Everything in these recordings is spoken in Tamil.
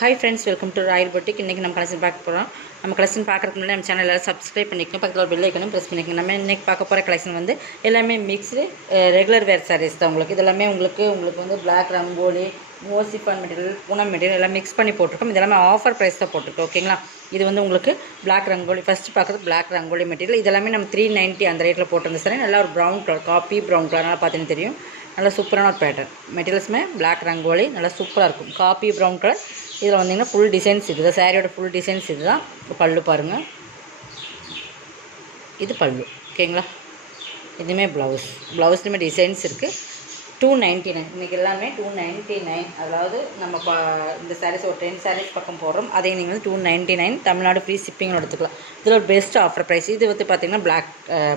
Hi friends, welcome to Royal boutique. இன்றைக்கி நம்ம கலெக்ஷன் பார்க்க போகிறோம். நம்ம கலெக்ஷன் பார்க்குறதுக்கு முன்னாடி நம்ம சேனல் எல்லோரும் சப்ஸ்கிரைப் பண்ணிக்கணும், பக்கத்தில் ஒரு பெல் ஐக்கனும் ப்ரெஸ் பண்ணிக்கணும். நம்ம இன்றைக்கி பார்க்க போகிற கலெக்ஷன் வந்து எல்லாமே மிக்ஸ்டு ரெகுலர் வேர் சாரீஸ் தான். உங்களுக்கு இதெல்லாமே உங்களுக்கு வந்து பிளாக் ரங்கோலி, மோசிஃபான் மெட்டீரியல், பூனம் மெட்டீரியல் எல்லாம் மிக்ஸ் பண்ணி போட்டிருக்கோம். இதெல்லாமே ஆஃபர் ப்ரைஸ் தான் போட்டிருக்கோம். ஓகேங்களா? இது வந்து உங்களுக்கு பிளாக் ரங்கோலி, ஃபஸ்ட்டு பார்க்குறது பிளாக் ரங்கோலி மெட்டீரியல். இதெல்லாமே நம்ம 390 அந்த ரேட்டில் போட்டிருந்த சாரி. நல்லா ஒரு brown colour, copy brown colour, நல்லா பார்த்தீங்கன்னு தெரியும். நல்லா சூப்பரான ஒரு பேட்டர்ன் மெட்டீரியல்ஸுமே பிளாக் ரங்கோலி நல்லா சூப்பராக இருக்கும். Copy brown colour. இதில் வந்தீங்கன்னா ஃபுல் டிசைன்ஸ் இதுதான். சாரியோட ஃபுல் டிசைன்ஸ் இது தான். பல்லு பாருங்கள், இது பல்லு. ஓகேங்களா? இதுவுமே ப்ளவுஸ்லையுமே டிசைன்ஸ் இருக்குது. 299. இன்றைக்கி எல்லாமே 299. அதாவது நம்ம இந்த சாரீஸ் ஒரு 10 சாரீஸ் பக்கம் போடுறோம். அதே நீங்கள் வந்து 299 தமிழ்நாடு ஃப்ரீ ஷிப்பிங் எடுத்துக்கலாம். இதில் ஒரு பெஸ்ட் ஆஃபர் ப்ரைஸ். இது வந்து பார்த்திங்கன்னா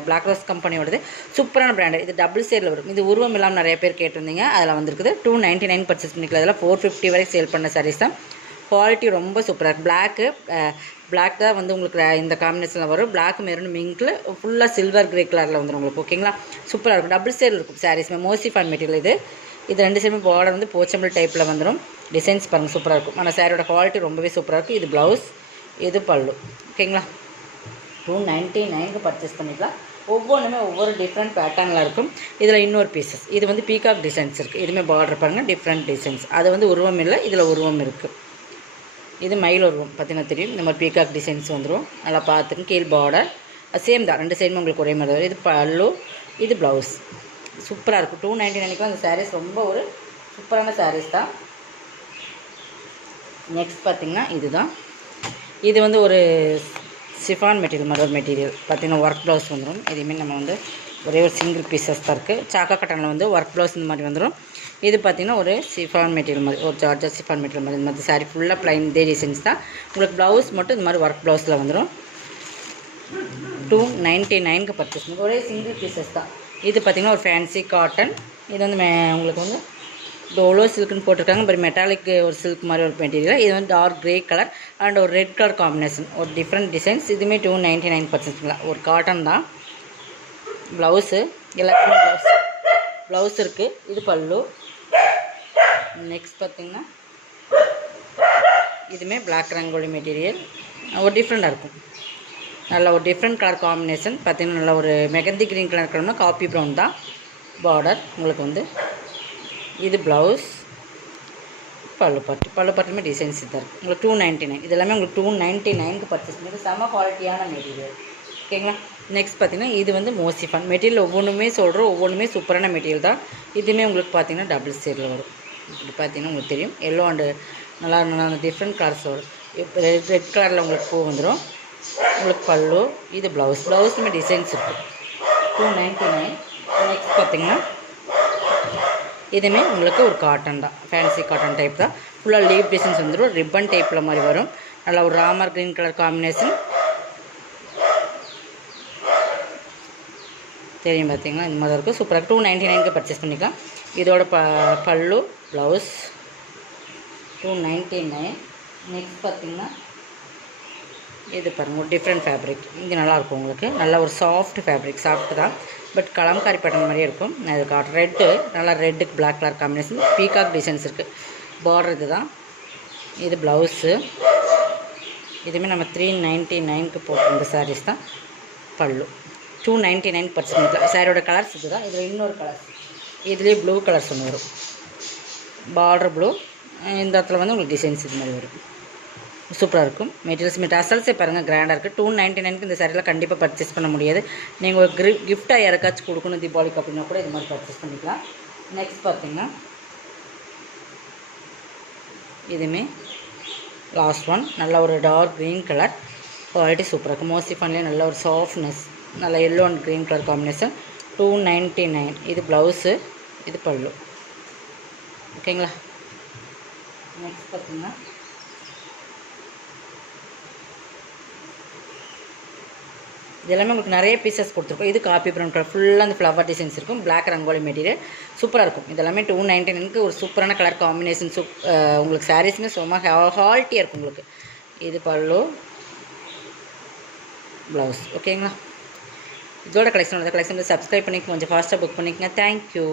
பிளாக் ரோஸ் கம்பெனியோடது. சூப்பரான பிராண்டு. இது டபுள் சேரில் வரும். இது உருவம் இல்லாமல் நிறைய பேர் கேட்டிருந்தீங்க. அதில் வந்துருக்குது. 299 பர்ச்சேஸ் பண்ணிக்கலாம். அதில் 450 வரைக்கும் சேல் பண்ண சாரீஸ் தான். குவாலிட்டி ரொம்ப சூப்பராக இருக்குது. பிளாக் தான் வந்து உங்களுக்கு இந்த காம்பினேஷனில் வரும். பிளாக் மெரூன் மிங்கில் ஃபுல்லாக சில்வர் கிரே கலரில் வந்துடும் உங்களுக்கு. ஓகேங்களா? சூப்பராக இருக்கும். டபுள் சேல் இருக்கும் சாரீஸ்மே. மோசிஃபான் மெட்டீரியல் இது 2 சைடுமே பார்டர் வந்து போச்சம்பிள் டைப்பில் வந்துடும். டிசைன்ஸ் பாருங்கள், சூப்பராக இருக்கும். ஆனால் சாரியோட குவாலிட்டி ரொம்பவே சூப்பராக இருக்குது. இது ப்ளவுஸ், இது பல்லு. ஓகேங்களா? 299க்கு பர்ச்சேஸ் பண்ணிக்கலாம். ஒவ்வொன்றுமே ஒவ்வொரு டிஃப்ரெண்ட் பேட்டர்னில் இருக்கும். இதில் இன்னொரு பீசஸ், இது வந்து பீகாக் டிசைன்ஸ் இருக்குது. இதுவுமே பார்டர் பாருங்கள், டிஃப்ரெண்ட் டிசைன்ஸ். அது வந்து உருவம் இல்லை, இதில் உருவம் இருக்குது. இது மயில் உருவம் பார்த்தீங்கன்னா தெரியும். இந்த மாதிரி பீகாக் டிசைன்ஸ் வந்துடும். நல்லா பார்த்துட்டு கீழ் பார்டர் சேம் தான். 2 சைடுமே உங்களுக்கு ஒரே மாதிரி வரும். இது பல்லு, இது ப்ளவுஸ். சூப்பராக இருக்கும். 299க்கு அந்த சாரீஸ் ரொம்ப ஒரு சூப்பரான சாரீஸ் தான். நெக்ஸ்ட் பார்த்திங்கன்னா இதுதான். இது வந்து ஒரு சிஃபான் மெட்டீரியல் மாதிரி ஒரு மெட்டீரியல். பார்த்திங்கன்னா ஒர்க் ப்ளவுஸ் வந்துடும். இதுவுமே நம்ம வந்து ஒரே ஒரு சிங்கிள் பீசஸ் தான் இருக்குது. சாக்கா கட்டனில் வந்து ஒர்க் ப்ளவுஸ் இந்த மாதிரி வந்துடும். இது பார்த்திங்கன்னா ஒரு சிஃபான் மெட்டீரியல் மாதிரி, ஒரு ஜார்ஜர் சிஃபான் மெட்டீரியல் மாதிரி. இந்த மாதிரி சாரி ஃபுல்லாக ப்ளைன் இதே டிசைன்ஸ் தான். உங்களுக்கு ப்ளவுஸ் மட்டும் இந்த மாதிரி ஒர்க் ப்ளவுஸில் வந்துடும். 299க்கு பர்ச்சேஸ் பண்ணி ஒரே சிங்கிள் பீசஸ் தான். இது பார்த்திங்கன்னா ஒரு ஃபேன்சி காட்டன். இது வந்து உங்களுக்கு வந்து டோலோ சில்க்குன்னு போட்டிருக்காங்க. பட் மெட்டாலிக் ஒரு சில்க் மாதிரி ஒரு மெட்டீரியல். இது வந்து டார்க் க்ரே கலர் அண்ட் ஒரு ரெட் கலர் காம்பினேஷன், ஒரு டிஃப்ரெண்ட் டிசைன்ஸ். இதுவுமே 299 பர்ச்சேஸ் பண்ணலாம். ஒரு காட்டன் தான். ப்ளவுஸு எல்லாத்துக்குமே ப்ளவுஸ் இருக்குது. இது பல்லு. நெக்ஸ்ட் பார்த்திங்கன்னா இதுவுமே பிளாக் ரங்கோலி மெட்டீரியல். ஒரு டிஃப்ரெண்ட்டாக இருக்கும். நல்ல ஒரு டிஃப்ரெண்ட் கலர் காம்பினேஷன். பார்த்திங்கன்னா நல்ல ஒரு மெகந்தி க்ரீன் கலர் இருக்கணும்னா காப்பி ப்ரௌன் தான் பார்டர் உங்களுக்கு வந்து. இது ப்ளவுஸ், பல்லு பாட்டுமே டிசைன்ஸ் இதாக இருக்குது. உங்களுக்கு 299. இது எல்லாமே உங்களுக்கு 299க்கு பர்ச்சேஸ் பண்ணி செம குவாலிட்டியான மெட்டீரியல். ஓகேங்களா? நெக்ஸ்ட் பார்த்திங்கன்னா இது வந்து மோசிஃபான் மெட்டீரியல். ஒவ்வொன்றுமே சொல்கிறோம், ஒவ்வொன்றுமே சூப்பரான மெட்டீரியல் தான். இதுவுமே உங்களுக்கு பார்த்திங்கன்னா டபுள் சேரில் வரும். இப்படி பார்த்தீங்கன்னா உங்களுக்கு தெரியும். எல்லோ அண்டு நல்லா அந்த டிஃப்ரெண்ட் கலர்ஸ் வரும். இப்போ ரெட் கலரில் உங்களுக்கு பூ வந்துடும். உங்களுக்கு பல்லு, இது ப்ளவுஸ்லுமே டிசைன்ஸ் இருக்குது. 299. நெக்ஸ்ட் பார்த்திங்கன்னா இதுவுமே உங்களுக்கு ஒரு காட்டன் தான். ஃபேன்சி காட்டன் டைப் தான். ஃபுல்லாக லீவ் டிசைன்ஸ் வந்துடும். ரிப்பன் டைப்பில் மாதிரி வரும். நல்லா ஒரு ராமர் க்ரீன் கலர் காம்பினேஷன் தெரியும். பார்த்திங்கன்னா இந்த மாதிரி இருக்கும். சூப்பராக 299க்கு பர்ச்சேஸ் பண்ணிக்கலாம். இதோட பல்லு, ப்ளவுஸ் 299. நெக்ஸ்ட் பார்த்திங்கன்னா இது பாருங்கள், ஒரு டிஃப்ரெண்ட் ஃபேப்ரிக். இங்கே நல்லாயிருக்கும் உங்களுக்கு. நல்ல ஒரு சாஃப்ட் ஃபேப்ரிக். சாஃப்ட் தான், பட் கலம்காரி பேட்டர்ன் மாதிரியே இருக்கும். நான் இது காட்டுறேன். ரெட்டு, நல்லா ரெட்டுக்கு black colour combination. Peacock designs இருக்குது. பார்டர் இது தான். இது ப்ளவுஸு. இதுவுமே நம்ம 399க்கு போட்டிருந்த சாரீஸ் தான். பல்லு 299 பர்ச்சேஸ் பண்ணிக்கலாம். சாரியோட கலர்ஸ் இது தான். இதில் இன்னொரு கலர்ஸ், இதுலேயே ப்ளூ கலர்ஸ் ஒன்று வரும். Border blue. இந்த இடத்துல வந்து உங்களுக்கு டிசைன்ஸ் இது மாதிரி வரும். சூப்பராக இருக்கும். மெட்டீரியல்ஸ் அசல்ஸே பாருங்கள், கிராண்டாக இருக்குது. 299க்கு இந்த சாரியில் கண்டிப்பாக பர்ச்சேஸ் பண்ண முடியாது. நீங்கள் ஒரு கிஃப்டாக யாருக்காச்சும் கொடுக்கணும் தீபாவளிக்கு அப்படின்னா கூட இது மாதிரி பர்ச்சேஸ் பண்ணிக்கலாம். நெக்ஸ்ட் பார்த்திங்கன்னா இதுவுமே லாஸ்ட் ஒன். நல்ல ஒரு டார்க் க்ரீன் கலர். குவாலிட்டி சூப்பராக இருக்கும். மோசிஃபான்லேயே நல்ல ஒரு சாஃப்ட்னஸ். நல்ல yellow and green colour combination. 299. இது ப்ளவுஸு, இது பல்லு. ஓகேங்களா? நெக்ஸ்ட் பார்த்திங்கன்னா இது எல்லாமே உங்களுக்கு நிறைய பீசஸ் கொடுத்துருக்கோம். இது காப்பி ப்ரௌன் கலர், ஃபுல்லாக அந்த ஃப்ளவர் டிசைன்ஸ் இருக்கும். பிளாக் ரங்கோலி மெட்டீரியல் சூப்பராக இருக்கும். இதெல்லாமே 299க்கு ஒரு சூப்பரான கலர் காம்பினேஷன். உங்களுக்கு சாரீஸுமே சும்மா குவாலிட்டியாக இருக்கும் உங்களுக்கு. இது பல்லு, ப்ளவுஸ். ஓகேங்களா? இதோட கலெக்ஷன் சப்ஸ்கிரைப் பண்ணிக்கோங்க. கொஞ்சம் ஃபாஸ்ட்டாக புக் பண்ணிக்கோங்க. தேங்க்யூ.